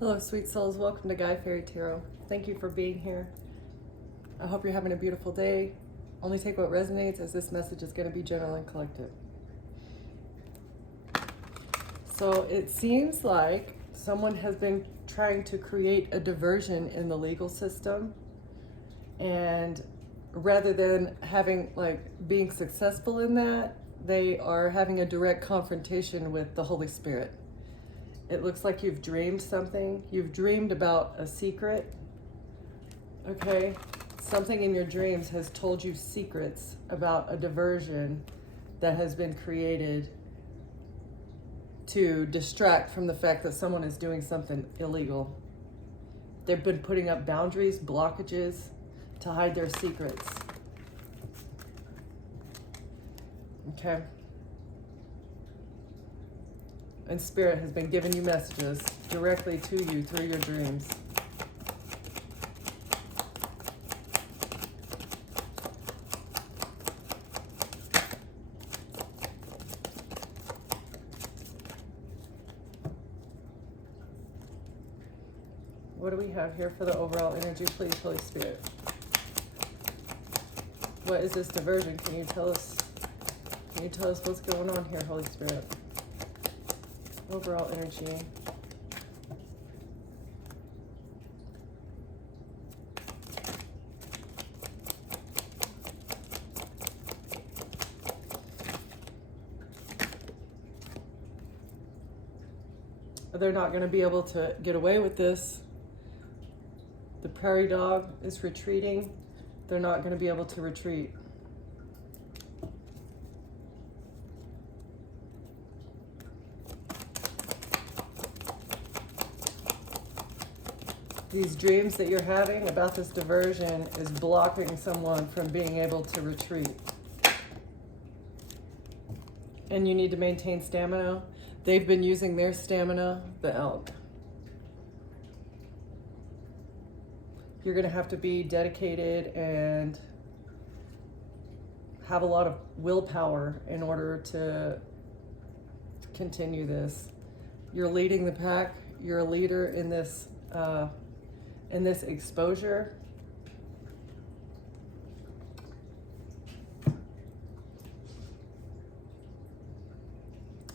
Hello, sweet souls. Welcome to Guy Fairy Tarot. Thank you for being here. I hope you're having a beautiful day. Only take what resonates, as this message is going to be general and collective. So it seems like someone has been trying to create a diversion in the legal system, and rather than being successful in that, they are having a direct confrontation with the Holy Spirit. It looks like you've dreamed something. You've dreamed about a secret. Okay? Something in your dreams has told you secrets about a diversion that has been created to distract from the fact that someone is doing something illegal. They've been putting up boundaries, blockages to hide their secrets. Okay? And Spirit has been giving you messages directly to you through your dreams. What do we have here for the overall energy, please, Holy Spirit? What is this diversion? Can you tell us what's going on here, Holy Spirit? Overall energy. They're not going to be able to get away with this. The prairie dog is retreating. They're not going to be able to retreat. These dreams that you're having about this diversion is blocking someone from being able to retreat. And you need to maintain stamina. They've been using their stamina, the elk. You're going to have to be dedicated and have a lot of willpower in order to continue this. You're leading the pack. You're a leader in this exposure.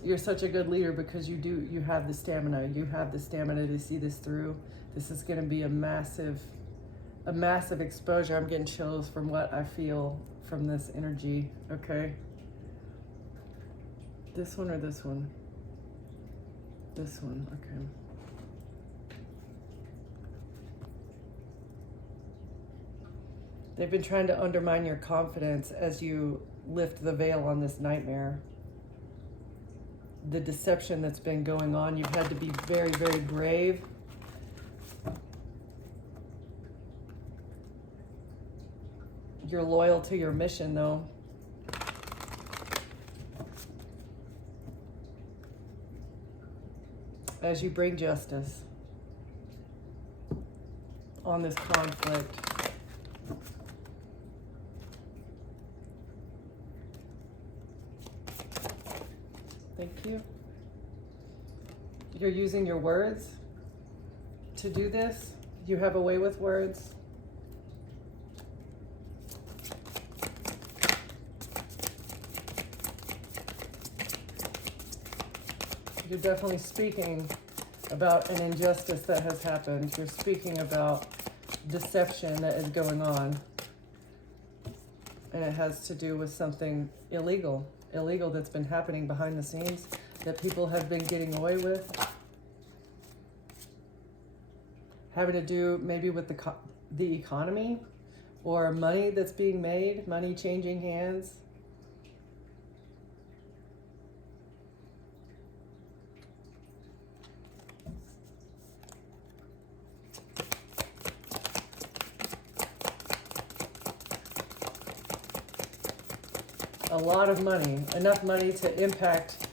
You're such a good leader because you have the stamina. You have the stamina to see this through. This is going to be a massive exposure. I'm getting chills from what I feel from this energy. Okay. This one or this one? This one. Okay. They've been trying to undermine your confidence as you lift the veil on this nightmare. The deception that's been going on, you've had to be very, very brave. You're loyal to your mission, though. As you bring justice on this conflict. Thank you. You're using your words to do this. You have a way with words. You're definitely speaking about an injustice that has happened. You're speaking about deception that is going on. And it has to do with something illegal that's been happening behind the scenes that people have been getting away with. Having to do maybe with the economy or money that's being made, money changing hands. A lot of money, enough money to impact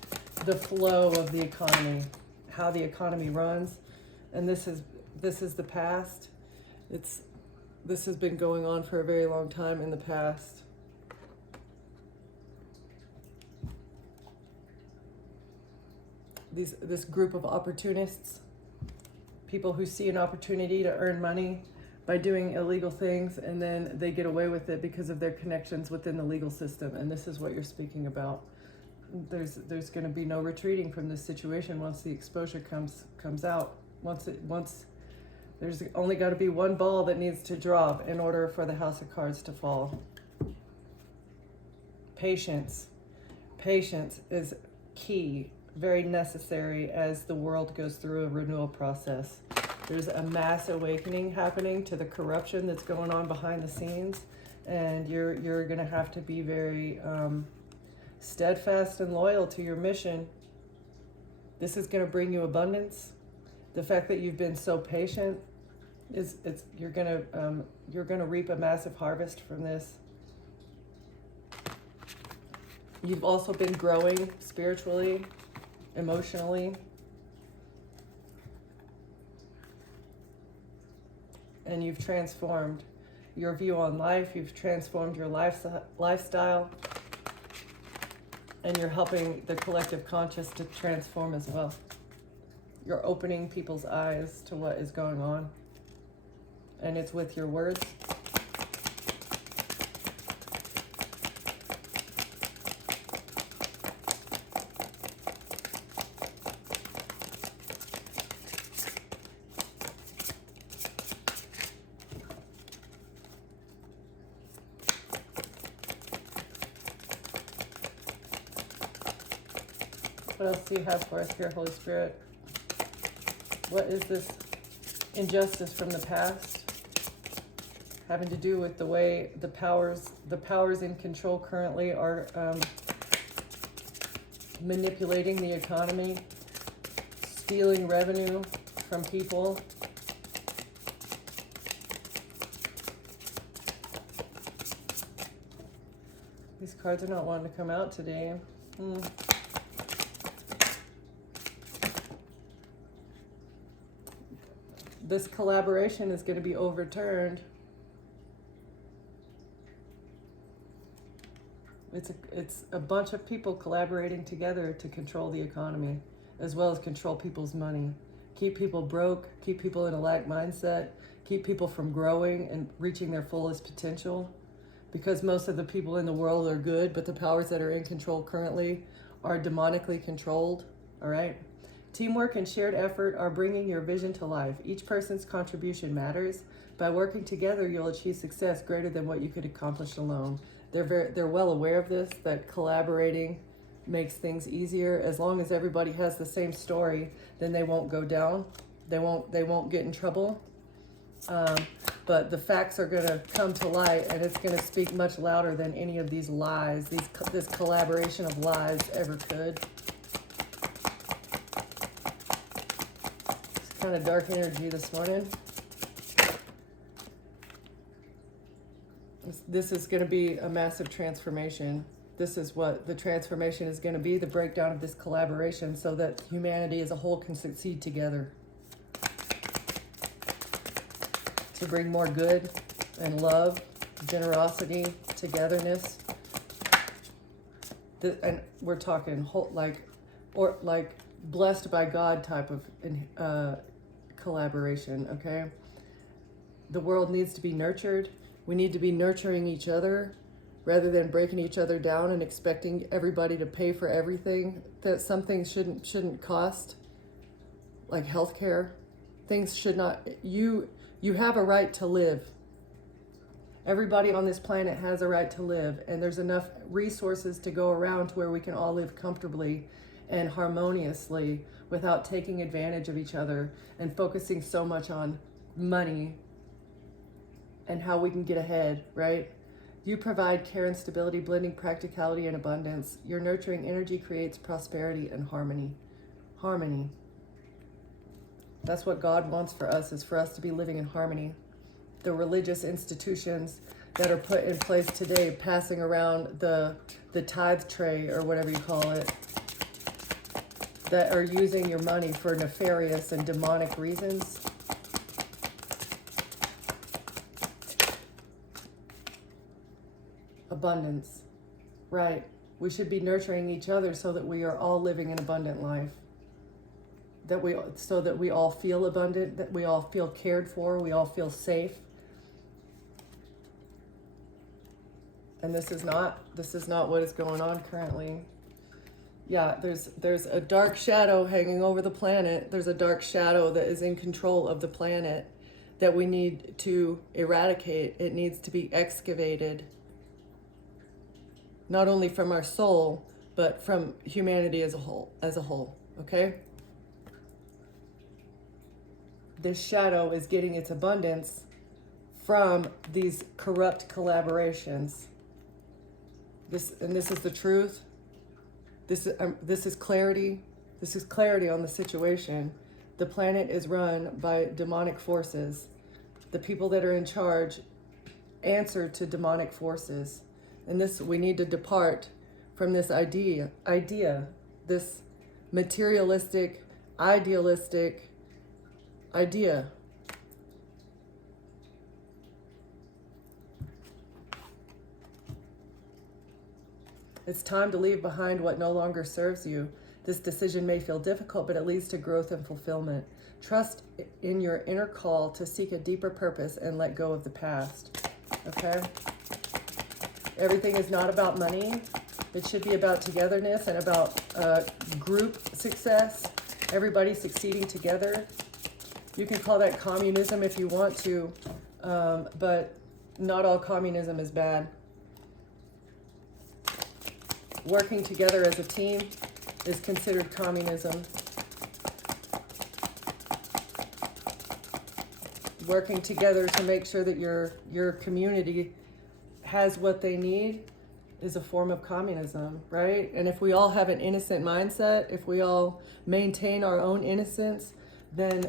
the flow of the economy, how the economy runs. And this is the past. This has been going on for a very long time in the past. This group of opportunists people who see an opportunity to earn money by doing illegal things, and then they get away with it because of their connections within the legal system. And this is what you're speaking about. There's going to be no retreating from this situation once the exposure comes out. Once there's only got to be one ball that needs to drop in order for the house of cards to fall. Patience is key, very necessary as the world goes through a renewal process. There's a mass awakening happening to the corruption that's going on behind the scenes, and you're going to have to be very steadfast and loyal to your mission. This is going to bring you abundance. The fact that you've been so patient you're going to reap a massive harvest from this. You've also been growing spiritually, emotionally. And you've transformed your view on life. You've transformed your lifestyle. And you're helping the collective conscious to transform as well. You're opening people's eyes to what is going on. And it's with your words. What else do you have for us here, Holy Spirit? What is this injustice from the past having to do with the way the powers in control currently are manipulating the economy, stealing revenue from people? These cards are not wanting to come out today. This collaboration is going to be overturned. It's a bunch of people collaborating together to control the economy, as well as control people's money. Keep people broke, keep people in a lack mindset, keep people from growing and reaching their fullest potential. Because most of the people in the world are good, but the powers that are in control currently are demonically controlled, all right? Teamwork and shared effort are bringing your vision to life. Each person's contribution matters. By working together, you'll achieve success greater than what you could accomplish alone. They're well aware of this, that collaborating makes things easier. As long as everybody has the same story, then they won't go down. They won't get in trouble. But the facts are going to come to light, and it's going to speak much louder than any of these lies, this collaboration of lies ever could. Kind of dark energy this morning. This is going to be a massive transformation. This is what the transformation is going to be, the breakdown of this collaboration, so that humanity as a whole can succeed together to bring more good and love, generosity, togetherness. And we're talking like blessed by God type of collaboration, okay? The world needs to be nurtured. We need to be nurturing each other rather than breaking each other down and expecting everybody to pay for everything. That some things shouldn't cost, like healthcare. Things should not. You have a right to live. Everybody on this planet has a right to live, and there's enough resources to go around to where we can all live comfortably and harmoniously without taking advantage of each other and focusing so much on money and how we can get ahead, right? You provide care and stability, blending practicality and abundance. Your nurturing energy creates prosperity and harmony. Harmony. That's what God wants for us, is for us to be living in harmony. The religious institutions that are put in place today, passing around the tithe tray or whatever you call it, that are using your money for nefarious and demonic reasons. Abundance, right? We should be nurturing each other so that we are all living an abundant life. so that we all feel abundant, that we all feel cared for, we all feel safe. And this is not what is going on currently. Yeah, there's a dark shadow hanging over the planet. There's a dark shadow that is in control of the planet that we need to eradicate. It needs to be excavated, not only from our soul, but from humanity as a whole, okay? This shadow is getting its abundance from these corrupt collaborations. This is the truth. This is clarity. This is clarity on the situation. The planet is run by demonic forces. The people that are in charge answer to demonic forces. And we need to depart from this idea, this materialistic, idealistic idea. It's time to leave behind what no longer serves you. This decision may feel difficult, but it leads to growth and fulfillment. Trust in your inner call to seek a deeper purpose and let go of the past. Okay? Everything is not about money. It should be about togetherness and about group success. Everybody succeeding together. You can call that communism if you want to, but not all communism is bad. Working together as a team is considered communism. Working together to make sure that your community has what they need is a form of communism, right? And if we all have an innocent mindset, if we all maintain our own innocence, then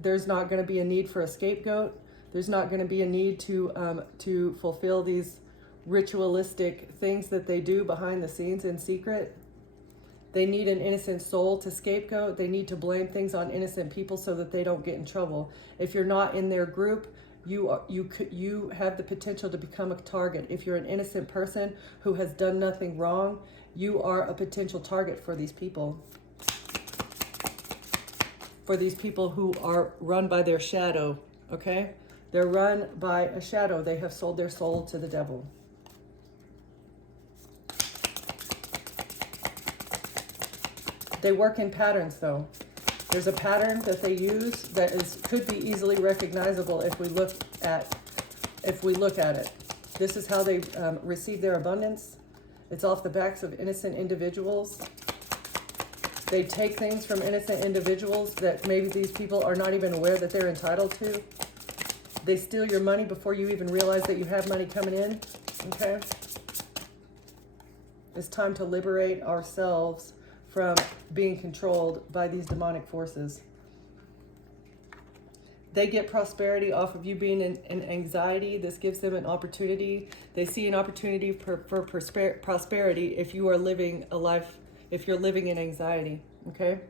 there's not going to be a need for a scapegoat. There's not going to be a need to fulfill these ritualistic things that they do behind the scenes in secret. They need an innocent soul to scapegoat. They need to blame things on innocent people so that they don't get in trouble. If you're not in their group, you have the potential to become a target. If you're an innocent person who has done nothing wrong, you are a potential target for these people. For these people who are run by their shadow, okay? They're run by a shadow. They have sold their soul to the devil. They work in patterns, though. There's a pattern that they use that could be easily recognizable if we look at it. This is how they receive their abundance. It's off the backs of innocent individuals. They take things from innocent individuals that maybe these people are not even aware that they're entitled to. They steal your money before you even realize that you have money coming in, okay? It's time to liberate ourselves from being controlled by these demonic forces. They get prosperity off of you being in anxiety. This gives them an opportunity. They see an opportunity for prosperity if you are living a life, if you're living in anxiety, okay?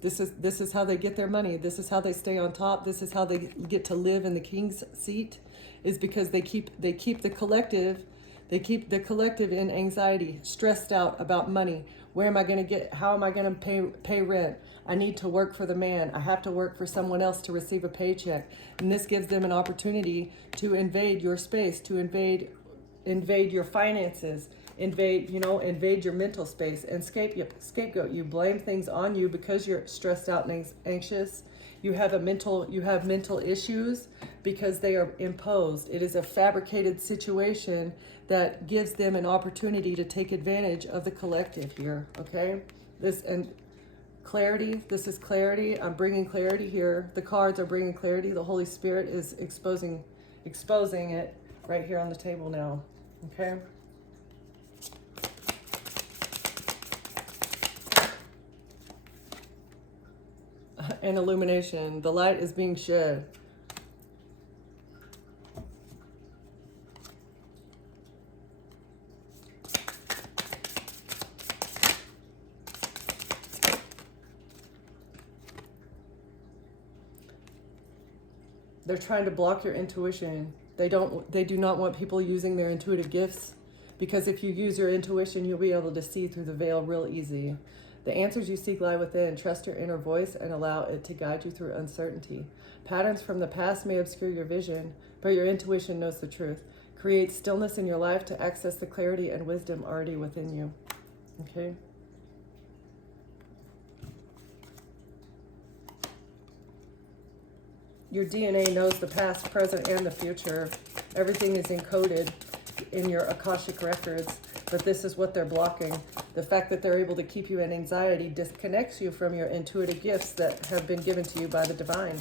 This is how they get their money. This is how they stay on top. This is how they get to live in the king's seat, is because they keep the collective. They keep the collective in anxiety, stressed out about money. Where am I going to get, how am I going to pay rent? I need to work for the man. I have to work for someone else to receive a paycheck. And this gives them an opportunity to invade your space, to invade your finances, invade your mental space and scapegoat you. Blame things on you because you're stressed out and anxious. You have mental issues because they are imposed. It is a fabricated situation that gives them an opportunity to take advantage of the collective here, okay? This is clarity. I'm bringing clarity here. The cards are bringing clarity. The Holy Spirit is exposing it right here on the table now, okay? And illumination. The light is being shed. They're trying to block your intuition. They do not want people using their intuitive gifts, because if you use your intuition, you'll be able to see through the veil real easy. The answers you seek lie within. Trust your inner voice and allow it to guide you through uncertainty. Patterns from the past may obscure your vision, but your intuition knows the truth. Create stillness in your life to access the clarity and wisdom already within you. Okay? Your DNA knows the past, present, and the future. Everything is encoded in your Akashic records, but this is what they're blocking. The fact that they're able to keep you in anxiety disconnects you from your intuitive gifts that have been given to you by the divine.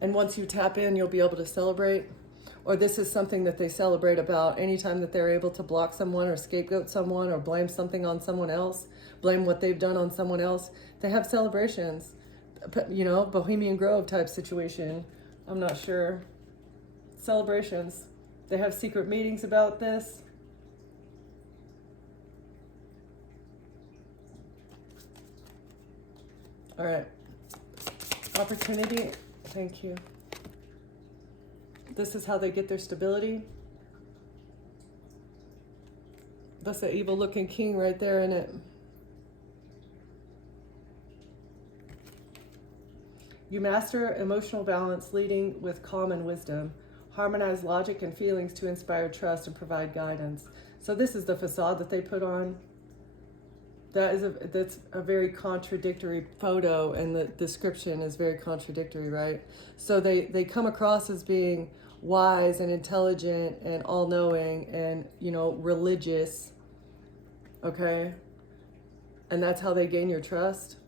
And once you tap in, you'll be able to celebrate. Or this is something that they celebrate about anytime that they're able to block someone or scapegoat someone or blame something on someone else, blame what they've done on someone else. They have celebrations, you know, Bohemian Grove type situation. I'm not sure. Celebrations. They have secret meetings about this. All right. Opportunity. Thank you. This is how they get their stability. That's an evil looking king right there, isn't it? You master emotional balance, leading with calm and wisdom. Harmonize logic and feelings to inspire trust and provide guidance. So this is the facade that they put on. That's a very contradictory photo, and the description is very contradictory, right? So they come across as being wise and intelligent and all-knowing and, you know, religious, okay? And that's how they gain your trust?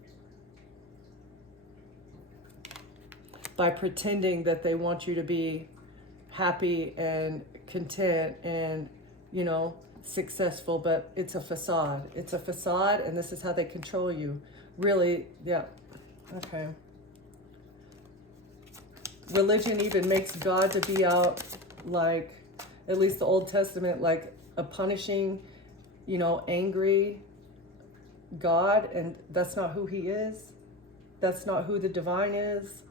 By pretending that they want you to be happy and content and, you know, successful, but it's a facade. It's a facade, and this is how they control you. Really, yeah, okay. Religion even makes God to be out, like, at least the Old Testament, like a punishing, you know, angry God, and that's not who he is. That's not who the divine is.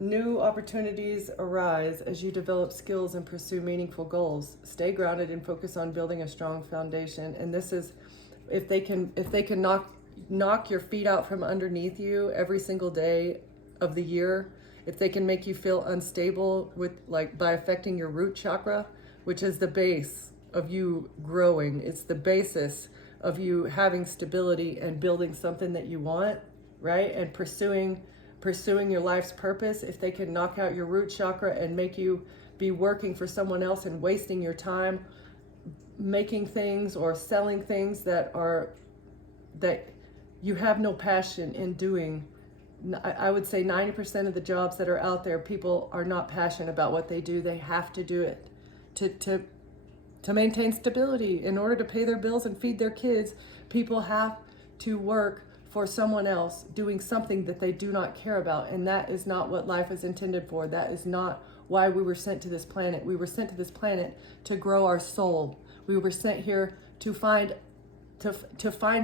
New opportunities arise as you develop skills and pursue meaningful goals. Stay grounded and focus on building a strong foundation. And this is, if they can knock your feet out from underneath you every single day of the year, if they can make you feel unstable with, like, by affecting your root chakra, which is the base of you growing. It's the basis of you having stability and building something that you want, right? And pursuing your life's purpose. If they can knock out your root chakra and make you be working for someone else and wasting your time making things or selling things that you have no passion in doing. I would say 90% of the jobs that are out there, people are not passionate about what they do. They have to do it to maintain stability. In order to pay their bills and feed their kids, people have to work for someone else doing something that they do not care about. And that is not what life is intended for. That is not why we were sent to this planet. We were sent to this planet to grow our soul. We were sent here to find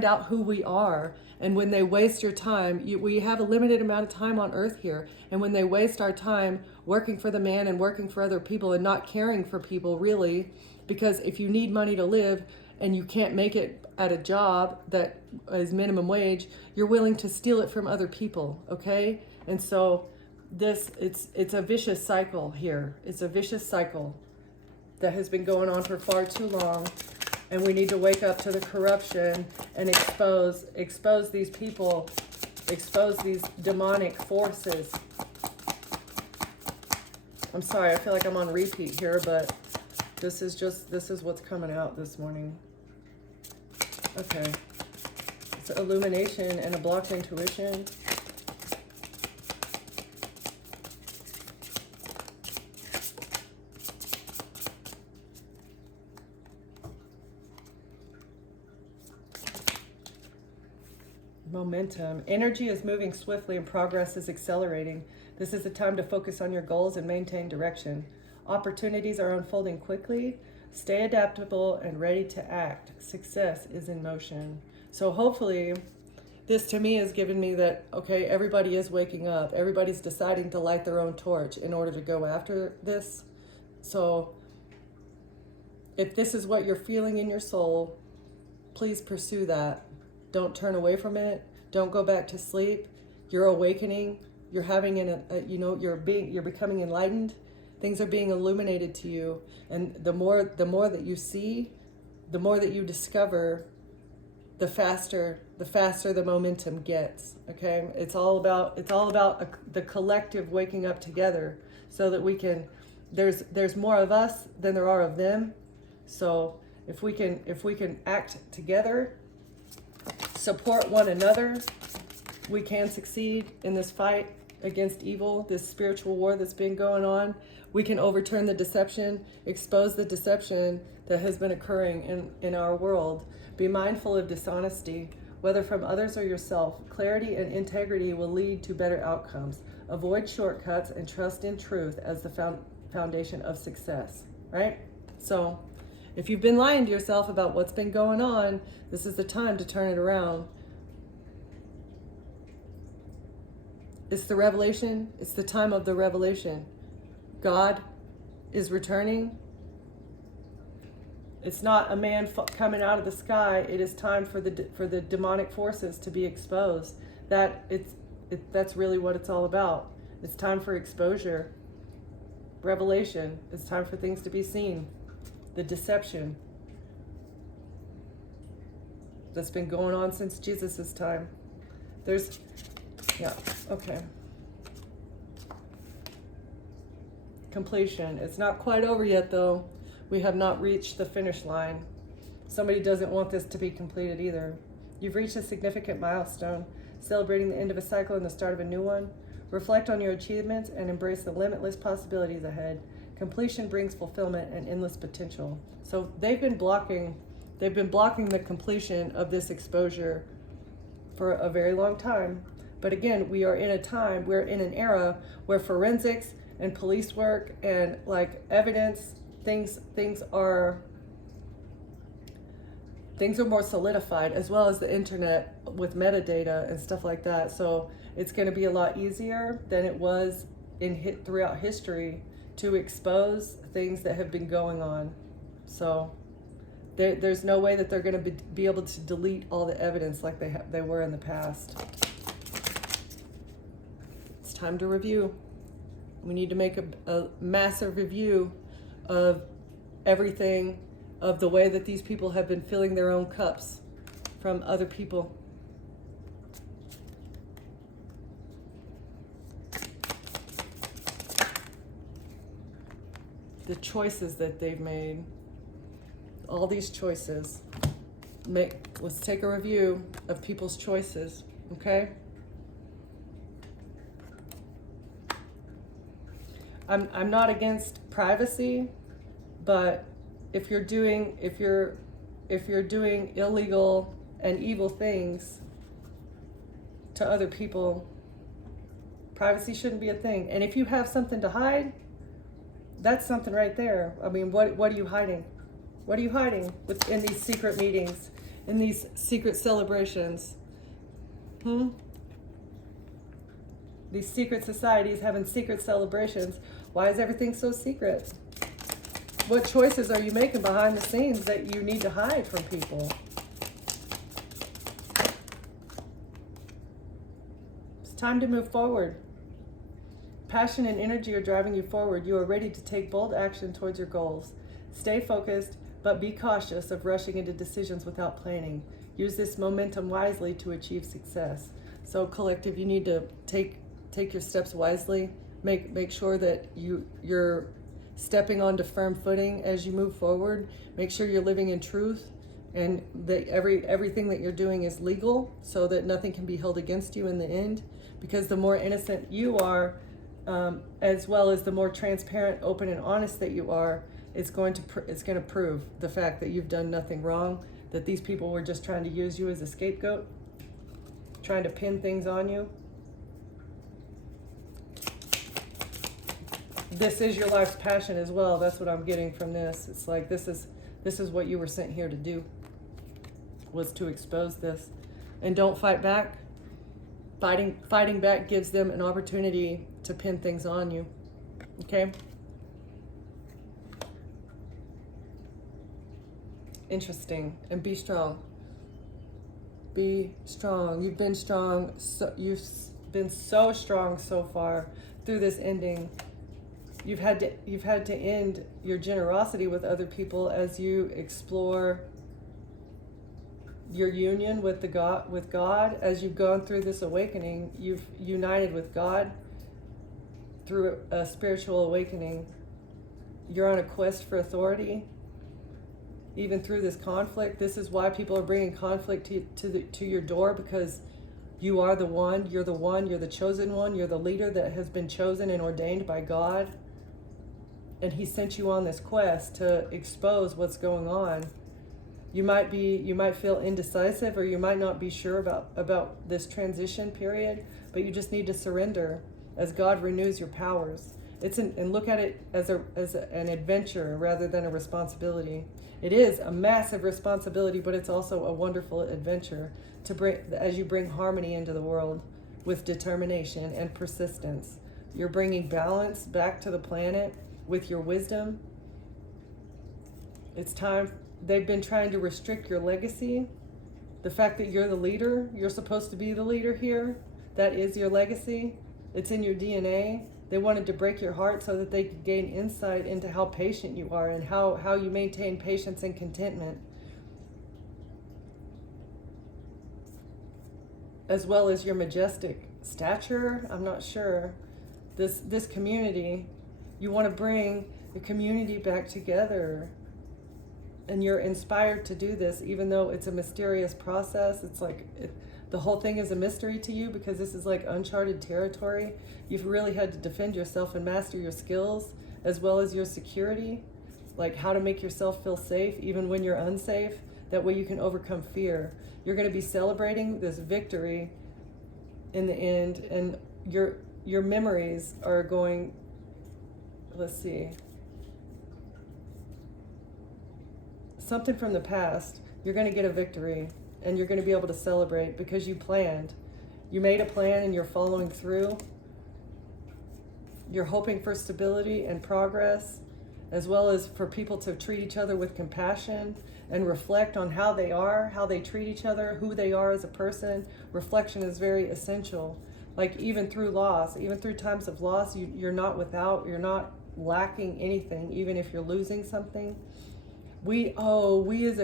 out who we are. And when they waste your time, we have a limited amount of time on earth here. And when they waste our time working for the man and working for other people and not caring for people, really, because if you need money to live and you can't make it at a job that is minimum wage, you're willing to steal it from other people, okay? And so it's a vicious cycle here. It's a vicious cycle that has been going on for far too long. And we need to wake up to the corruption and expose these people, expose these demonic forces. I'm sorry, I feel like I'm on repeat here, but this is what's coming out this morning. Okay. It's illumination and a blocked intuition. Momentum. Energy is moving swiftly and progress is accelerating. This is a time to focus on your goals and maintain direction. Opportunities are unfolding quickly. Stay adaptable and ready to act. Success is in motion. So hopefully this to me has given me that, okay, everybody is waking up. Everybody's deciding to light their own torch in order to go after this. So if this is what you're feeling in your soul, please pursue that. Don't turn away from it. Don't go back to sleep. You're awakening. You're having you're becoming enlightened. Things are being illuminated to you, and the more that you see, the more that you discover, the faster the momentum gets. Okay, it's all about the collective waking up together, so that we can. There's more of us than there are of them. So if we can act together, support one another, we can succeed in this fight against evil, this spiritual war that's been going on. We can overturn the deception, expose the deception that has been occurring in our world. Be mindful of dishonesty, whether from others or yourself. Clarity and integrity will lead to better outcomes. Avoid shortcuts and trust in truth as the foundation of success, right? So if you've been lying to yourself about what's been going on, this is the time to turn it around. It's the revelation. It's the time of the revelation. God is returning. It's not a man coming out of the sky. It is time for the demonic forces to be exposed. That's really what it's all about. It's time for exposure, revelation. It's time for things to be seen. The deception that's been going on since Jesus' time. Okay. Completion. It's not quite over yet, though. We have not reached the finish line. Somebody doesn't want this to be completed either. You've reached a significant milestone, celebrating the end of a cycle and the start of a new one. Reflect on your achievements and embrace the limitless possibilities ahead. Completion brings fulfillment and endless potential. So they've been blocking the completion of this exposure for a very long time. But again, we're in an era where forensics and police work and like evidence, things are more solidified, as well as the internet with metadata and stuff like that. So it's going to be a lot easier than it was throughout history to expose things that have been going on. So there's no way that they're going to be able to delete all the evidence like they were in the past. It's time to review. We need to make a massive review of everything, of the way that these people have been filling their own cups from other people. The choices that they've made, all these choices. Let's take a review of people's choices, okay? I'm not against privacy, but if you're doing illegal and evil things to other people, privacy shouldn't be a thing. And if you have something to hide, that's something right there. I mean, what are you hiding? What are you hiding in these secret meetings, in these secret celebrations? These secret societies having secret celebrations. Why is everything so secret? What choices are you making behind the scenes that you need to hide from people? It's time to move forward. Passion and energy are driving you forward. You are ready to take bold action towards your goals. Stay focused, but be cautious of rushing into decisions without planning. Use this momentum wisely to achieve success. So collective, you need to take your steps wisely. Make sure that you're stepping onto firm footing as you move forward. Make sure you're living in truth, and that everything that you're doing is legal, so that nothing can be held against you in the end. Because the more innocent you are, as well as the more transparent, open, and honest that you are, it's going to prove the fact that you've done nothing wrong. That these people were just trying to use you as a scapegoat, trying to pin things on you. This is your life's passion as well. That's what I'm getting from this. It's like this is what you were sent here to do, was to expose this. And don't fight back. Fighting back gives them an opportunity to pin things on you. Okay? Interesting. And be strong. Be strong. You've been strong. You've been so strong so far through this ending. You've had to end your generosity with other people as you explore your union with God. As you've gone through this awakening, you've united with God through a spiritual awakening. You're on a quest for authority. Even through this conflict, this is why people are bringing conflict to your door, because you are the one. You're the chosen one. You're the leader that has been chosen and ordained by God. And he sent you on this quest to expose what's going on. You might feel indecisive, or you might not be sure about this transition period, but you just need to surrender as God renews your powers. And look at it as an adventure rather than a responsibility. It is a massive responsibility, but it's also a wonderful adventure as you bring harmony into the world with determination and persistence. You're bringing balance back to the planet with your wisdom. It's time. They've been trying to restrict your legacy. The fact that you're the leader, you're supposed to be the leader here. That is your legacy. It's in your DNA. They wanted to break your heart so that they could gain insight into how patient you are and how you maintain patience and contentment, as well as your majestic stature. I'm not sure. This community, you want to bring the community back together, and you're inspired to do this, even though it's a mysterious process. It's like the whole thing is a mystery to you, because this is like uncharted territory. You've really had to defend yourself and master your skills, as well as your security, like how to make yourself feel safe even when you're unsafe. That way you can overcome fear. You're going to be celebrating this victory in the end, and your memories are going, let's see, something from the past. You're going to get a victory, and you're going to be able to celebrate because you planned. You made a plan and you're following through. You're hoping for stability and progress, as well as for people to treat each other with compassion and reflect on how they treat each other, who they are as a person. Reflection is very essential. Like even through loss, even through times of loss, you're not lacking anything, even if you're losing something. We as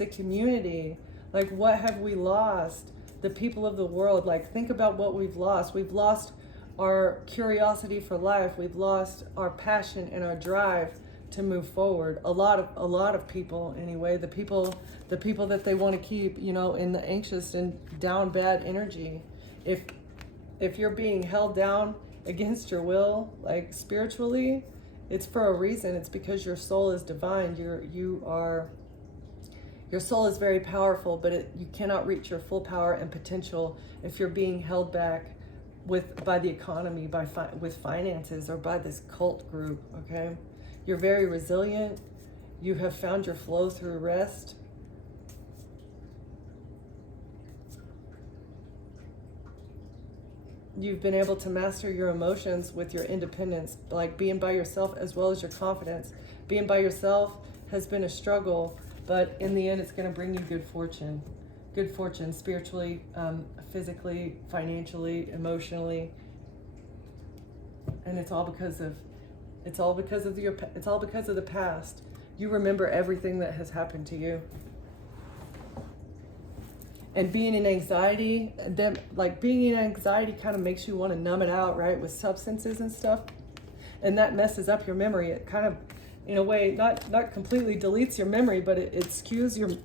a community, like what have we lost? The people of the world, like think about what we've lost. We've lost our curiosity for life. We've lost our passion and our drive to move forward. A lot of people, anyway, the people that they want to keep, in the anxious and down bad energy. If you're being held down against your will, like spiritually, it's for a reason. It's because your soul is divine. Your soul is very powerful, but you cannot reach your full power and potential if you're being held back by the economy, with finances, or by this cult group. Okay, you're very resilient. You have found your flow through rest. You've been able to master your emotions with your independence, like being by yourself, as well as your confidence. Being by yourself has been a struggle, but in the end, it's going to bring you good fortune. Good fortune, spiritually, physically, financially, emotionally. And it's all because of the past. You remember everything that has happened to you. And being in anxiety, kind of makes you want to numb it out, right, with substances and stuff. And that messes up your memory. It kind of, in a way, not completely deletes your memory, but it skews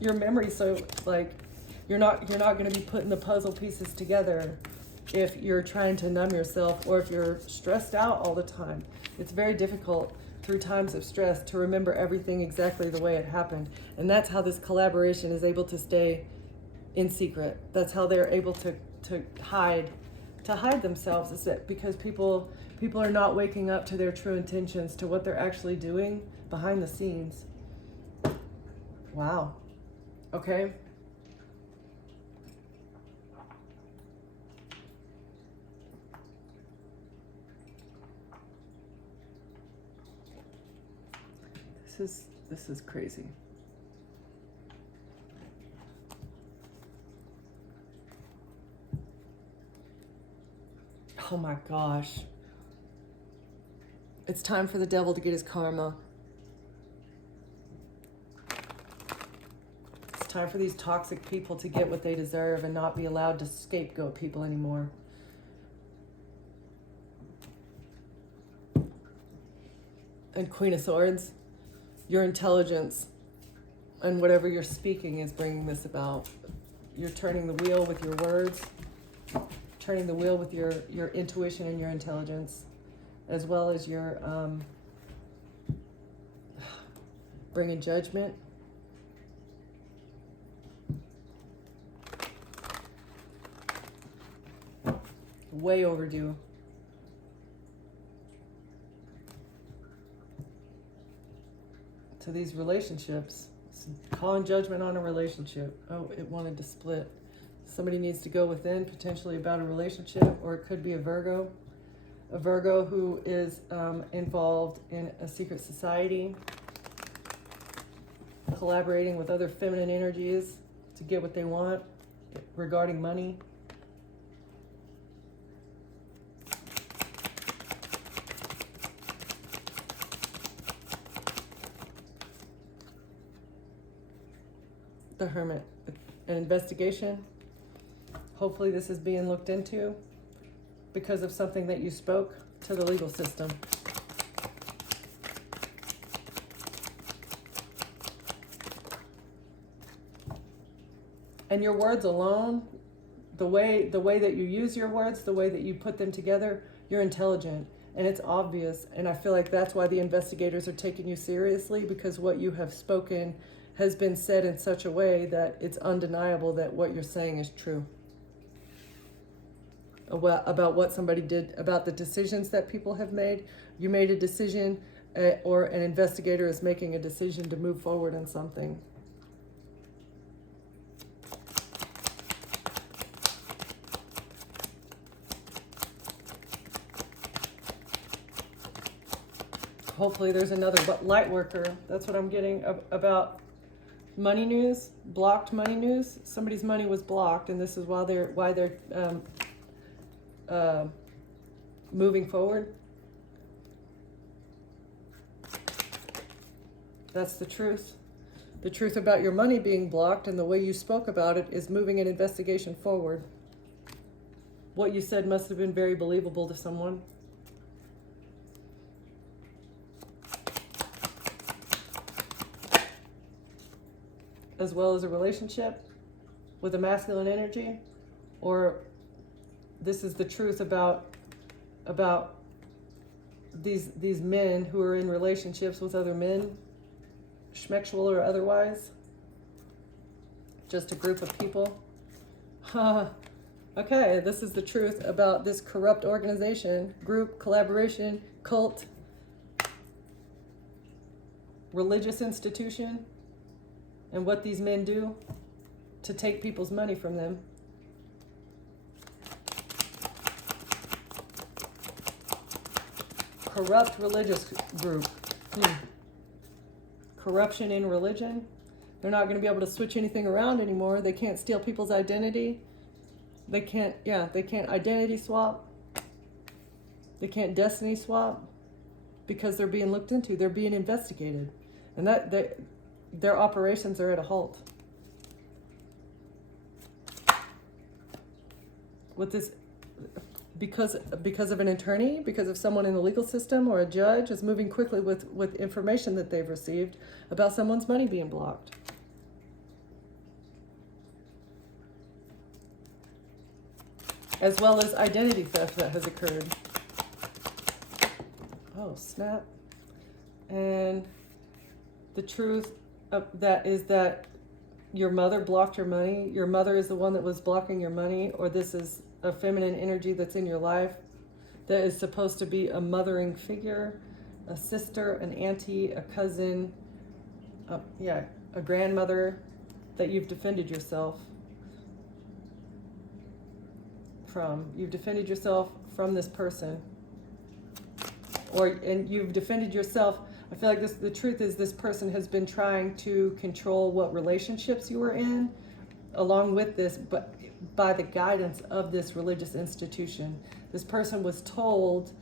your memory. So like, you're not going to be putting the puzzle pieces together if you're trying to numb yourself, or if you're stressed out all the time. It's very difficult through times of stress to remember everything exactly the way it happened. And that's how this collaboration is able to stay in secret. That's how they're able to hide themselves, is that because people are not waking up to their true intentions, to what they're actually doing behind the scenes. Wow. Okay. This is crazy. Oh my gosh. It's time for the devil to get his karma. It's time for these toxic people to get what they deserve and not be allowed to scapegoat people anymore. And Queen of Swords, your intelligence and whatever you're speaking is bringing this about. You're turning the wheel with your words, turning the wheel with your intuition and your intelligence, as well as your bringing judgment. Way overdue. To these relationships, calling judgment on a relationship. Oh, it wanted to split. Somebody needs to go within, potentially about a relationship, or it could be a Virgo who is involved in a secret society, collaborating with other feminine energies to get what they want regarding money. The Hermit, an investigation. Hopefully this is being looked into because of something that you spoke to the legal system. And your words alone, the way that you use your words, the way that you put them together, you're intelligent and it's obvious. And I feel like that's why the investigators are taking you seriously, because what you have spoken has been said in such a way that it's undeniable that what you're saying is true. About what somebody did, about the decisions that people have made. You made a decision, or an investigator is making a decision to move forward in something. Hopefully there's another light worker. That's what I'm getting about money news, blocked money news. Somebody's money was blocked, and this is why they're moving forward. That's the truth. The truth about your money being blocked and the way you spoke about it is moving an investigation forward. What you said must have been very believable to someone. As well as a relationship with a masculine energy, or this is the truth about these men who are in relationships with other men, schmexual or otherwise, just a group of people. Okay, this is the truth about this corrupt organization, group, collaboration, cult, religious institution, and what these men do to take people's money from them. Corrupt religious group. Corruption in religion. They're not going to be able to switch anything around anymore. They can't steal people's identity. They can't identity swap. They can't destiny swap because they're being looked into. They're being investigated. And their operations are at a halt. With this, because of an attorney, because of someone in the legal system or a judge is moving quickly with information that they've received about someone's money being blocked. As well as identity theft that has occurred. Oh, snap. And the truth of that is that your mother blocked your money. Your mother is the one that was blocking your money, or this is a feminine energy that's in your life that is supposed to be a mothering figure, a sister, an auntie, a cousin, a grandmother that you've defended yourself from. You've defended yourself from this person, and you've defended yourself I feel like the truth is this person has been trying to control what relationships you were in along with this, but by the guidance of this religious institution. This person was told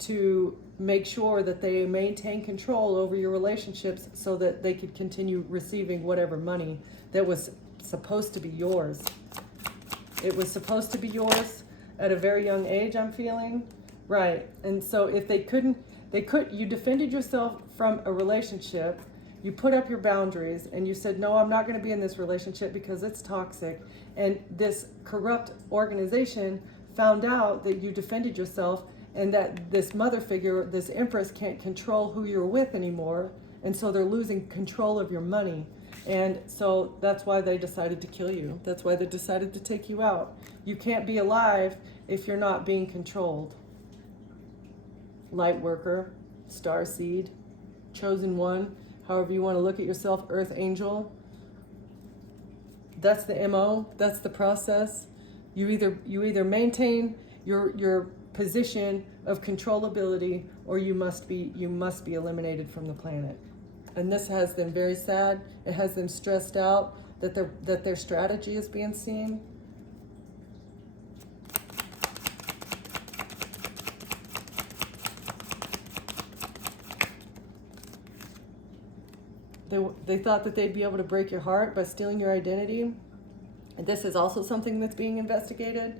to make sure that they maintain control over your relationships so that they could continue receiving whatever money that was supposed to be yours. It was supposed to be yours at a very young age, I'm feeling. Right. And so if you defended yourself from a relationship, you put up your boundaries and you said, no, I'm not going to be in this relationship because it's toxic. And this corrupt organization found out that you defended yourself and that this mother figure, this empress, can't control who you're with anymore. And so they're losing control of your money. And so that's why they decided to kill you. That's why they decided to take you out. You can't be alive if you're not being controlled. Light worker, star seed, chosen one, however you want to look at yourself, earth angel. That's the MO, that's the process. You either maintain your position of controllability or you must be eliminated from the planet. And this has them very sad. It has them stressed out that their strategy is being seen. They thought that they'd be able to break your heart by stealing your identity. And this is also something that's being investigated.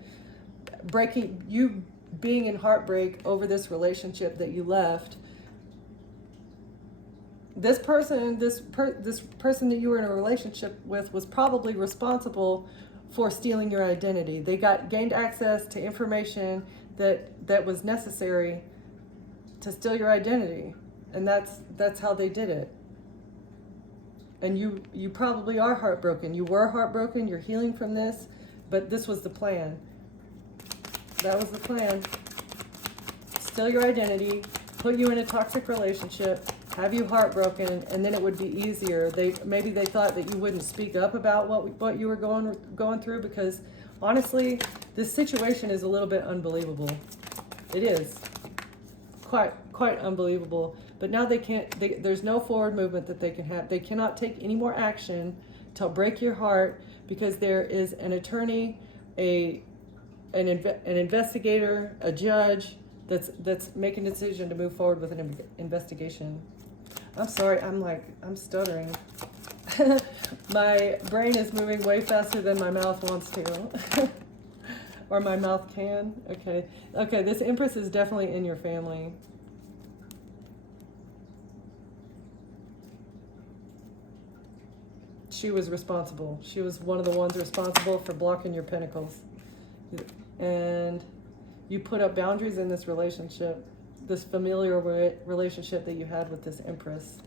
Being in heartbreak over this relationship that you left. This person that you were in a relationship with was probably responsible for stealing your identity. They gained access to information that was necessary to steal your identity. And that's how they did it. And you probably are heartbroken. You were heartbroken. You're healing from this, but this was the plan. That was the plan. Steal your identity, put you in a toxic relationship, have you heartbroken, and then it would be easier. Maybe they thought that you wouldn't speak up about what you were going through, because honestly, this situation is a little bit unbelievable. It is quite unbelievable. But now there's no forward movement that they can have. They cannot take any more action to break your heart because there is an attorney, an investigator, a judge that's making a decision to move forward with an investigation. I'm sorry, I'm stuttering. My brain is moving way faster than my mouth wants to. Or my mouth can. Okay, this Empress is definitely in your family. She was responsible. She was one of the ones responsible for blocking your pentacles. And you put up boundaries in this relationship, this familiar relationship that you had with this Empress.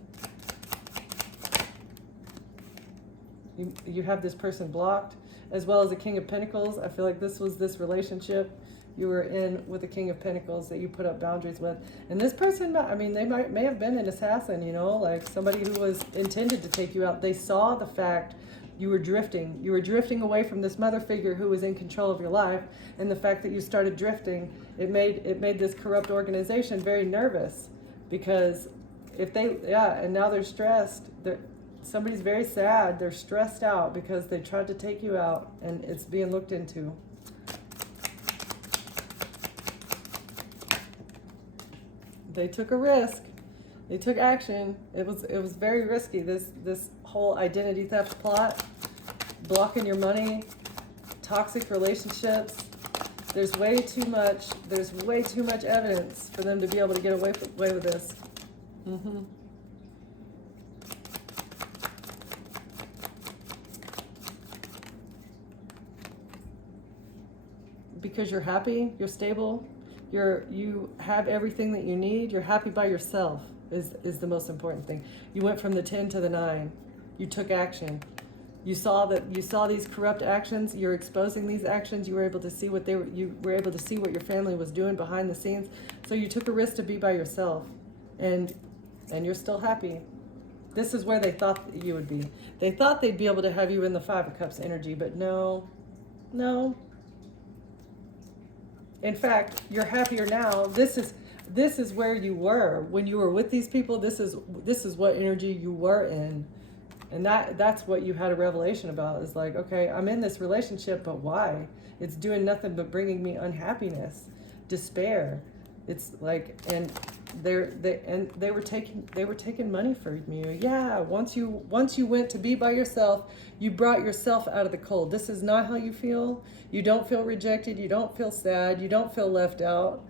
You have this person blocked, as well as the King of Pentacles. I feel like this was this relationship you were in with the King of Pentacles that you put up boundaries with. And this person, I mean, they may have been an assassin, like somebody who was intended to take you out. They saw the fact you were drifting. You were drifting away from this mother figure who was in control of your life. And the fact that you started drifting, it made this corrupt organization very nervous, because and now they're stressed. Somebody's very sad. They're stressed out because they tried to take you out, and it's being looked into. They took a risk. They took action. It was very risky. This whole identity theft plot, blocking your money, toxic relationships. There's way too much evidence for them to be able to get away with this. Because you're happy, you're stable, you have everything that you need, you're happy by yourself is the most important thing. You went from the 10 to the 9. You took action. You saw these corrupt actions, you're exposing these actions, you were able to see what your family was doing behind the scenes. So you took a risk to be by yourself. And you're still happy. This is where they thought that you would be. They thought they'd be able to have you in the 5 of Cups energy, but no. In fact, you're happier now. this is where you were when you were with these people. This is what energy you were in. And that's what you had a revelation about, is like, okay, I'm in this relationship, but why? It's doing nothing but bringing me unhappiness, despair. It's like, and they were taking money from you. Yeah, once you went to be by yourself, you brought yourself out of the cold. This is not how you feel. You don't feel rejected, you don't feel sad, you don't feel left out.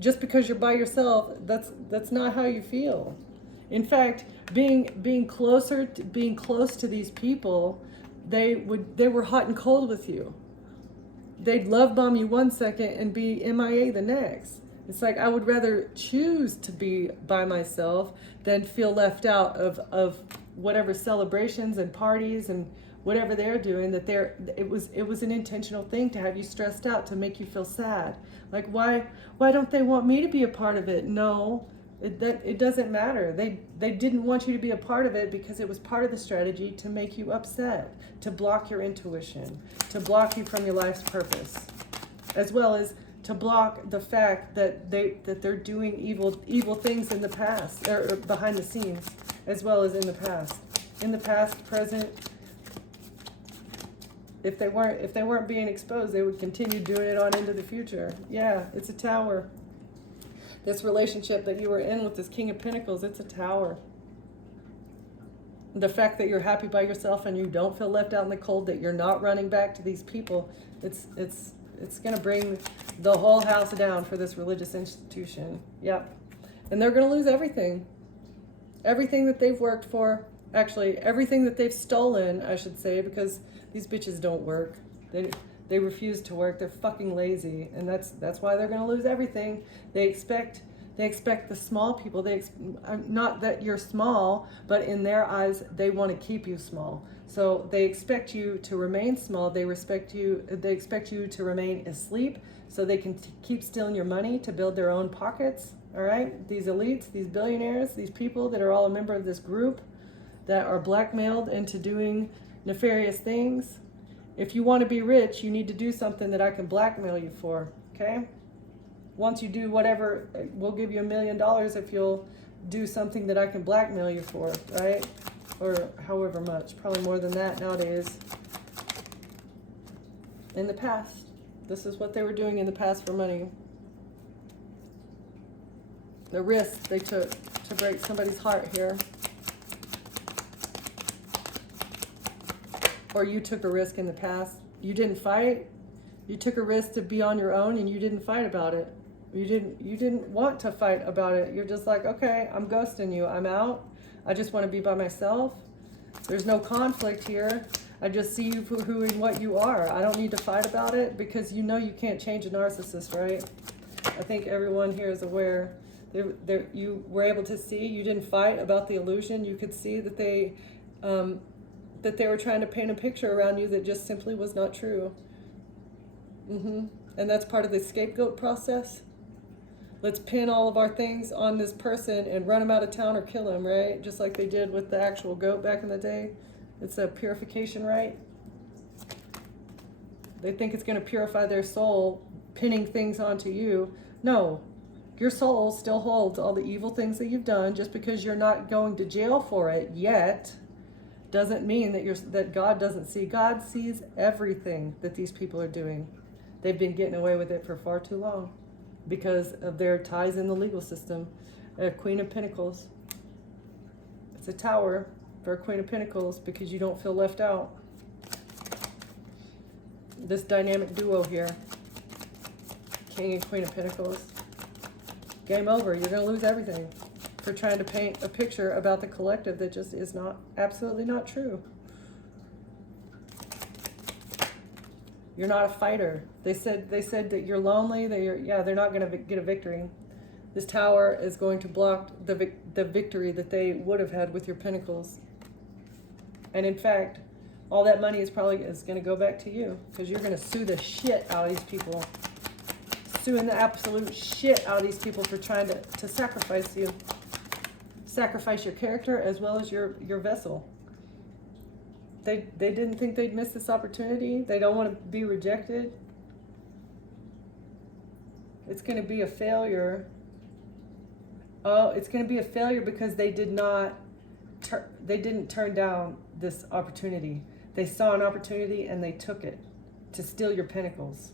Just because you're by yourself, that's not how you feel. In fact, being close to these people, they were hot and cold with you. They'd love bomb you one second and be MIA the next. It's like, I would rather choose to be by myself than feel left out of whatever celebrations and parties and whatever they're doing. It was an intentional thing to have you stressed out, to make you feel sad. Like, why don't they want me to be a part of it? No. It doesn't matter. They didn't want you to be a part of it because it was part of the strategy to make you upset, to block your intuition, to block you from your life's purpose, as well as to block the fact that they're doing evil things in the past, or behind the scenes, as well as in the past. In the past, present. If they weren't being exposed, they would continue doing it on into the future. Yeah, it's a tower. This relationship that you were in with this King of Pentacles, it's a tower. The fact that you're happy by yourself and you don't feel left out in the cold, that you're not running back to these people, it's going to bring the whole house down for this religious institution. Yep. And they're going to lose everything. Everything that they've worked for. Actually, everything that they've stolen, I should say, because these bitches don't work. They refuse to work. They're fucking lazy, and that's why they're going to lose everything. They expect the small people. Not that you're small, but in their eyes, they want to keep you small. So they expect you to remain small. They expect you to remain asleep, so they can keep stealing your money to build their own pockets. All right, these elites, these billionaires, these people that are all a member of this group, that are blackmailed into doing nefarious things. If you want to be rich, you need to do something that I can blackmail you for, okay? Once you do whatever, we'll give you $1 million if you'll do something that I can blackmail you for, right? Or however much, probably more than that nowadays. In the past, this is what they were doing in the past for money. The risk they took to break somebody's heart here. Or you took a risk in the past. You didn't fight. You took a risk to be on your own and you didn't fight about it. You didn't want to fight about it. You're just like, okay, I'm ghosting you. I'm out. I just want to be by myself. There's no conflict here. I just see you for who and what you are. I don't need to fight about it because you know you can't change a narcissist, right? I think everyone here is aware. You were able to see, you didn't fight about the illusion. You could see that they were trying to paint a picture around you that just simply was not true. And that's part of the scapegoat process. Let's pin all of our things on this person and run him out of town or kill him, right? Just like they did with the actual goat back in the day. It's a purification rite. They think it's going to purify their soul, pinning things onto you. No, your soul still holds all the evil things that you've done. Just because you're not going to jail for it yet doesn't mean that God doesn't see. God sees everything that these people are doing. They've been getting away with it for far too long because of their ties in the legal system. Queen of Pentacles. It's a tower for a Queen of Pentacles because you don't feel left out. This dynamic duo here, King and Queen of Pentacles. Game over. You're going to lose everything for trying to paint a picture about the collective that just is absolutely not true. You're not a fighter. They said that you're lonely, they're not going to get a victory. This tower is going to block the victory that they would have had with your pentacles. And in fact, all that money is going to go back to you because you're going to sue the shit out of these people. Suing the absolute shit out of these people for trying to sacrifice you. Sacrifice your character as well as your vessel. They didn't think they'd miss this opportunity. They don't want to be rejected. It's going to be a failure Oh, it's going to be a failure because they didn't turn down this opportunity. They saw an opportunity and they took it to steal your pentacles.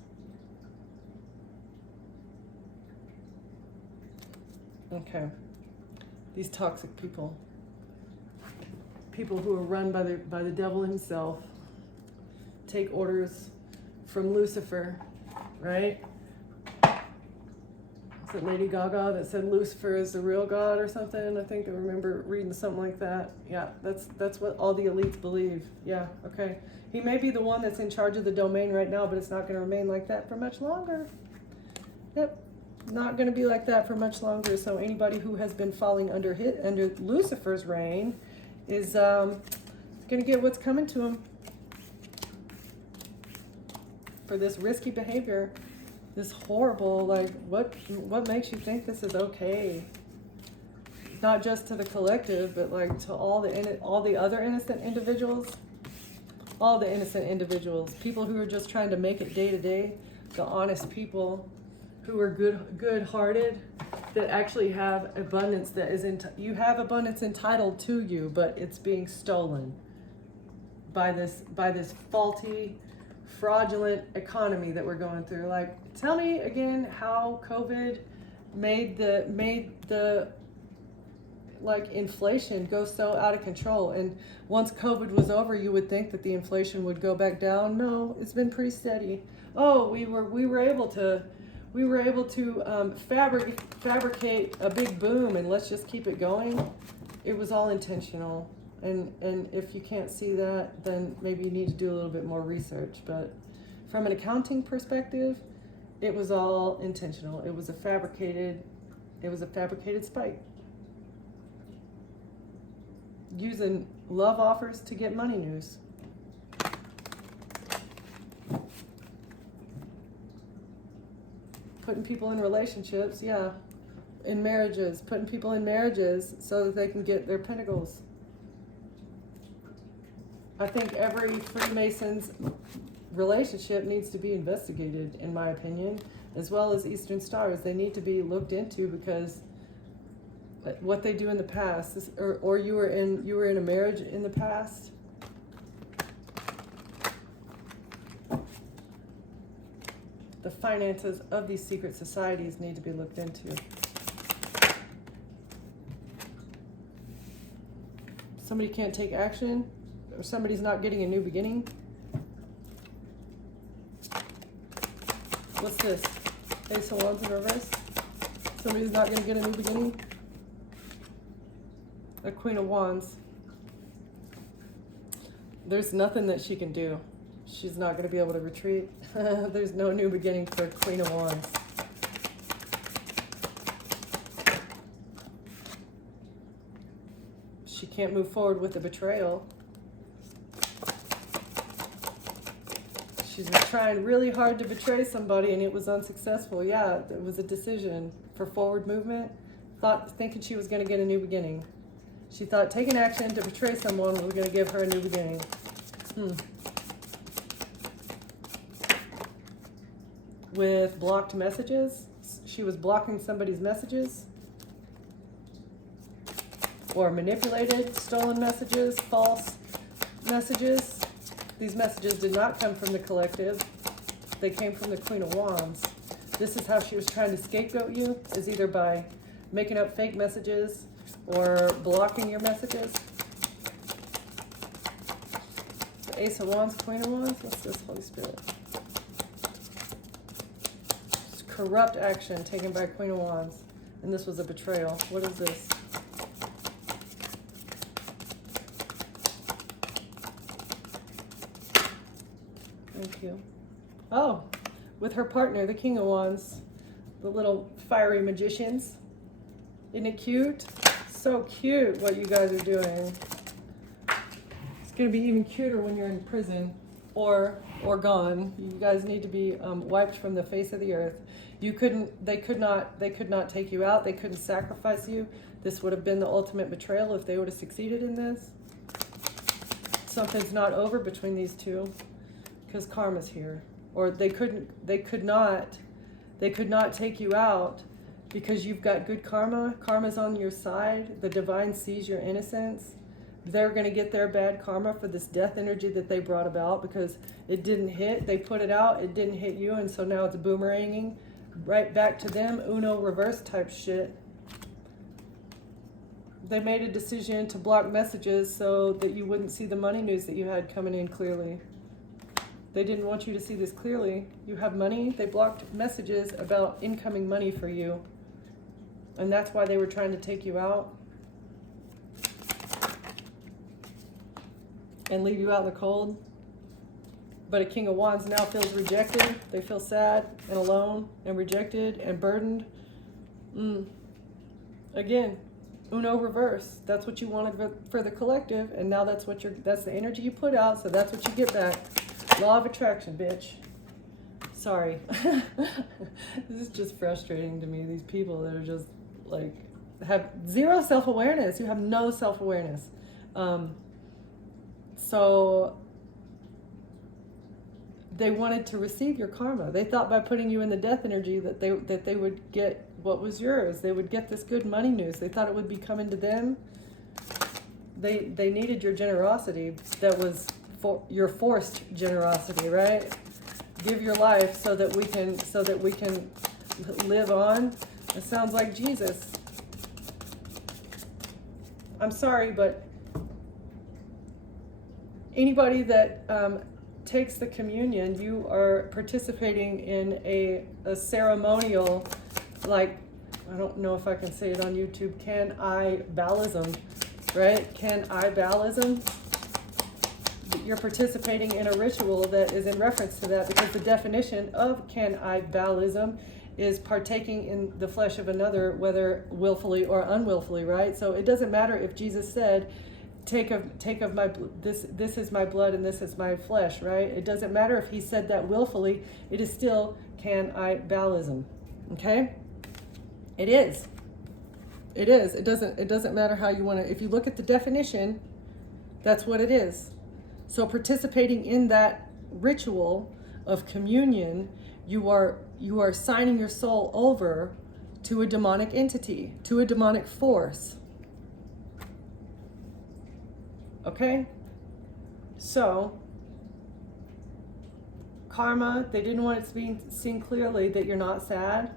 Okay. These toxic people. People who are run by the devil himself. Take orders from Lucifer, right? Is it Lady Gaga that said Lucifer is the real God or something? I think I remember reading something like that. Yeah, that's what all the elites believe. Yeah, okay. He may be the one that's in charge of the domain right now, but it's not going to remain like that for much longer. Yep, not going to be like that for much longer. So anybody who has been falling under Lucifer's reign is going to get what's coming to them for this risky behavior. This horrible, like, what makes you think this is okay? Not just to the collective, but like to all the other innocent individuals. All the innocent individuals, people who are just trying to make it day to day, the honest people who are good-hearted, that actually have abundance that is you have abundance entitled to you, but it's being stolen by this faulty, fraudulent economy that we're going through. Like, tell me again how COVID made the like inflation go so out of control. And once COVID was over, you would think that the inflation would go back down. No, it's been pretty steady. Oh, we were able to fabricate a big boom, and let's just keep it going. It was all intentional. And if you can't see that, then maybe you need to do a little bit more research. But from an accounting perspective, it was all intentional. It was a fabricated spike. Using love offers to get money news. Putting people in relationships, yeah. In marriages, putting people in marriages so that they can get their pentacles. I think every Freemason's relationship needs to be investigated, in my opinion, as well as Eastern Stars. They need to be looked into, because what they do in the past, or you were in a marriage in the past. The finances of these secret societies need to be looked into. Somebody can't take action, or somebody's not getting a new beginning. What's this? Ace of Wands in reverse. Somebody's not going to get a new beginning. A Queen of Wands. There's nothing that she can do. She's not going to be able to retreat. There's no new beginning for Queen of Wands. She can't move forward with the betrayal. She's been trying really hard to betray somebody, and it was unsuccessful. Yeah, it was a decision for forward movement. Thinking she was going to get a new beginning. She thought taking action to betray someone was going to give her a new beginning. With blocked messages, she was blocking somebody's messages, or manipulated, stolen messages, false messages. These messages did not come from the collective. They came from the Queen of Wands. This is how she was trying to scapegoat you, is either by making up fake messages or blocking your messages. The Ace of Wands, Queen of Wands. What's this, Holy Spirit? It's corrupt action taken by Queen of Wands. And this was a betrayal. What is this? Thank you. Oh, with her partner, the King of Wands. The little fiery magicians. Isn't it cute? So cute what you guys are doing. It's going to be even cuter when you're in prison or gone. You guys need to be wiped from the face of the earth. They could not take you out. They couldn't sacrifice you. This would have been the ultimate betrayal if they would have succeeded in this. Something's not over between these two, because karma's here. Or they could not take you out because you've got good karma. Karma's on your side. The divine sees your innocence. They're going to get their bad karma for this death energy that they brought about because it didn't hit. They put it out, it didn't hit you, and so now it's boomeranging right back to them. Uno reverse type shit. They made a decision to block messages so that you wouldn't see the money news that you had coming in clearly. They didn't want you to see this clearly. You have money. They blocked messages about incoming money for you. And that's why they were trying to take you out and leave you out in the cold. But a King of Wands now feels rejected. They feel sad and alone and rejected and burdened. Again, Uno reverse. That's what you wanted for the collective, and now that's the energy you put out, so that's what you get back. Law of attraction, bitch. Sorry. This is just frustrating to me. These people that are just like have zero self-awareness. You have no self-awareness. So they wanted to receive your karma. They thought by putting you in the death energy that they would get what was yours. They would get this good money news. They thought it would be coming to them. They needed your generosity. That was for your forced generosity, right? Give your life so that we can live on. It sounds like Jesus. I'm sorry, but anybody that takes the communion, you are participating in a ceremonial, like, I don't know if I can say it on YouTube, cannibalism, right? Cannibalism. You're participating in a ritual that is in reference to that, because the definition of cannibalism is partaking in the flesh of another, whether willfully or unwillfully, right? So it doesn't matter if Jesus said, take of my, this is my blood and this is my flesh, right? It doesn't matter if he said that willfully, it is still cannibalism, okay? It is. It is. It doesn't matter how you want to, if you look at the definition, that's what it is. So participating in that ritual of communion, you are signing your soul over to a demonic entity, to a demonic force. Okay? So, karma, they didn't want it to be seen clearly that you're not sad.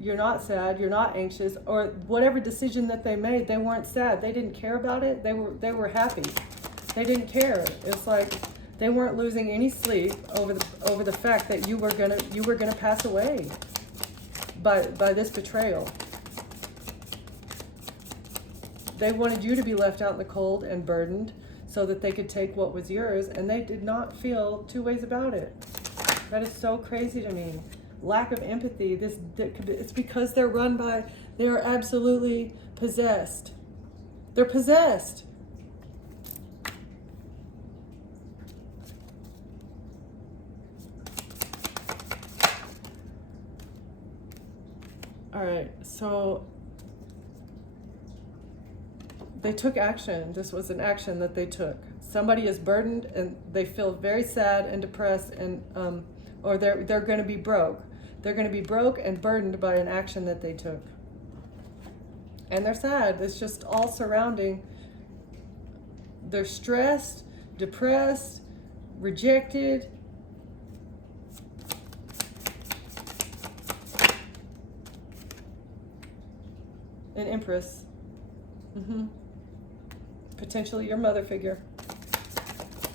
You're not sad, you're not anxious, or whatever decision that they made, they weren't sad. They didn't care about it. They were happy. They didn't care. It's like they weren't losing any sleep over the fact that you were gonna pass away by this betrayal. They wanted you to be left out in the cold and burdened so that they could take what was yours, and they did not feel two ways about it. That is so crazy to me. Lack of empathy. It's because they are absolutely possessed. They're possessed. All right, so they took action. This was an action that they took. Somebody is burdened and they feel very sad and depressed, and or they're going to be broke. They're going to be broke and burdened by an action that they took. And they're sad. It's just all surrounding. They're stressed, depressed, rejected. An Empress. Potentially your mother figure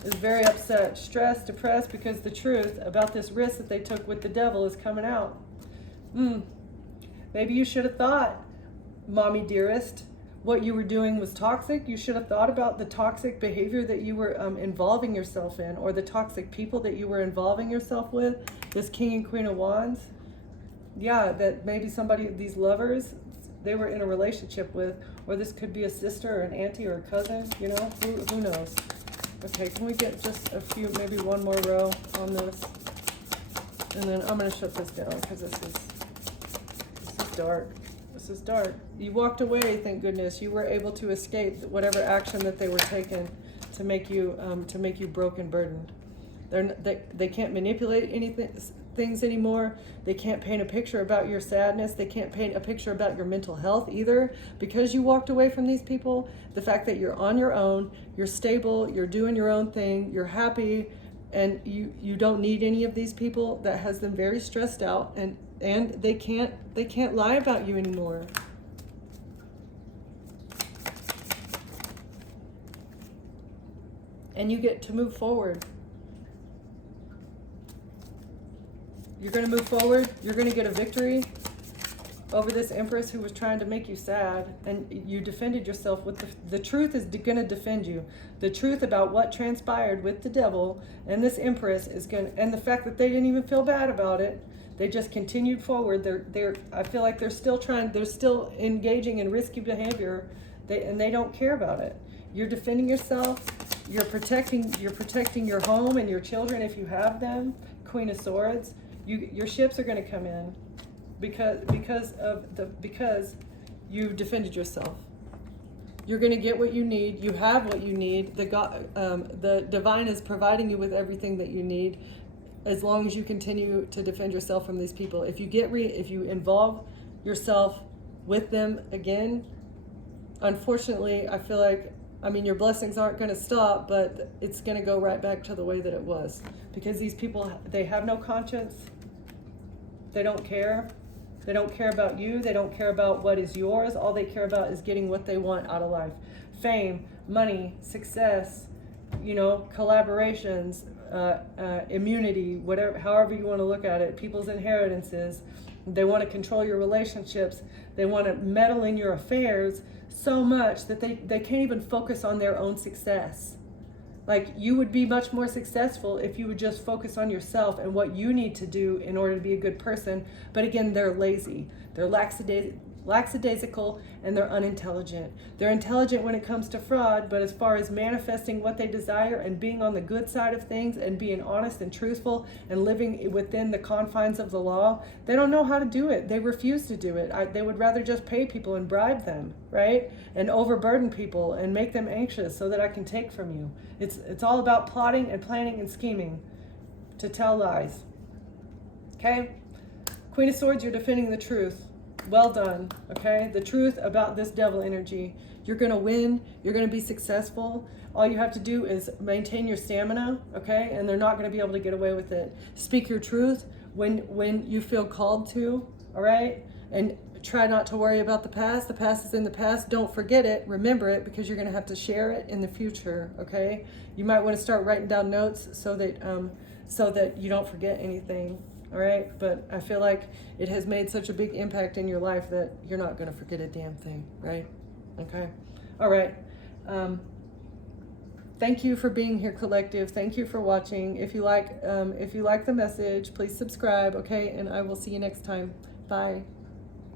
is very upset, stressed, depressed, because the truth about this risk that they took with the devil is coming out. Maybe you should have thought, mommy dearest, what you were doing was toxic. You should have thought about the toxic behavior that you were involving yourself in, or the toxic people that you were involving yourself with. This King and Queen of Wands. Yeah, that maybe somebody, these lovers, they were in a relationship with, or this could be a sister or an auntie or a cousin, you know, who knows? Okay, can we get just a few, maybe one more row on this? And then I'm going to shut this down because this is dark. This is dark. You walked away, thank goodness. You were able to escape whatever action that they were taking to make you broke and burdened. They can't manipulate anything. things anymore. They can't paint a picture about your sadness. They can't paint a picture about your mental health either, because you walked away from these people. The fact that you're on your own, you're stable, you're doing your own thing, you're happy, and you don't need any of these people, that has them very stressed out, and they can't lie about you anymore. And you get to move forward. You're going to move forward. You're going to get a victory over this Empress who was trying to make you sad. And you defended yourself with the truth is going to defend you. The truth about what transpired with the devil and this Empress is going to, and the fact that they didn't even feel bad about it. They just continued forward. I feel like they're still engaging in risky behavior. They don't care about it. You're defending yourself. You're protecting your home and your children if you have them. Queen of Swords. Your ships are going to come in because you defended yourself. You're going to get what you need. You have what you need. The divine is providing you with everything that you need, as long as you continue to defend yourself from these people. If you involve yourself with them again, unfortunately, I feel like, your blessings aren't going to stop, but it's going to go right back to the way that it was. Because these people, they have no conscience. They don't care. They don't care about you. They don't care about what is yours. All they care about is getting what they want out of life. Fame, money, success, collaborations, immunity, whatever, however you want to look at it, people's inheritances. They want to control your relationships. They want to meddle in your affairs so much that they can't even focus on their own success. Like, you would be much more successful if you would just focus on yourself and what you need to do in order to be a good person. But again, they're lazy. They're lackadaisical, and they're unintelligent. They're intelligent when it comes to fraud, but as far as manifesting what they desire and being on the good side of things and being honest and truthful and living within the confines of the law, they don't know how to do it. They refuse to do it. They would rather just pay people and bribe them, right? And overburden people and make them anxious so that I can take from you. It's all about plotting and planning and scheming to tell lies. Okay? Queen of Swords, you're defending the truth. Well done, okay? The truth about this devil energy. You're going to win. You're going to be successful. All you have to do is maintain your stamina, okay? And they're not going to be able to get away with it. Speak your truth when you feel called to, all right? And try not to worry about the past. The past is in the past. Don't forget it. Remember it, because you're going to have to share it in the future, okay? You might want to start writing down notes so that you don't forget anything. All right, but I feel like it has made such a big impact in your life that you're not going to forget a damn thing, right? Okay, all right. Thank you for being here, collective. Thank you for watching. If you like the message, please subscribe, okay? And I will see you next time. Bye.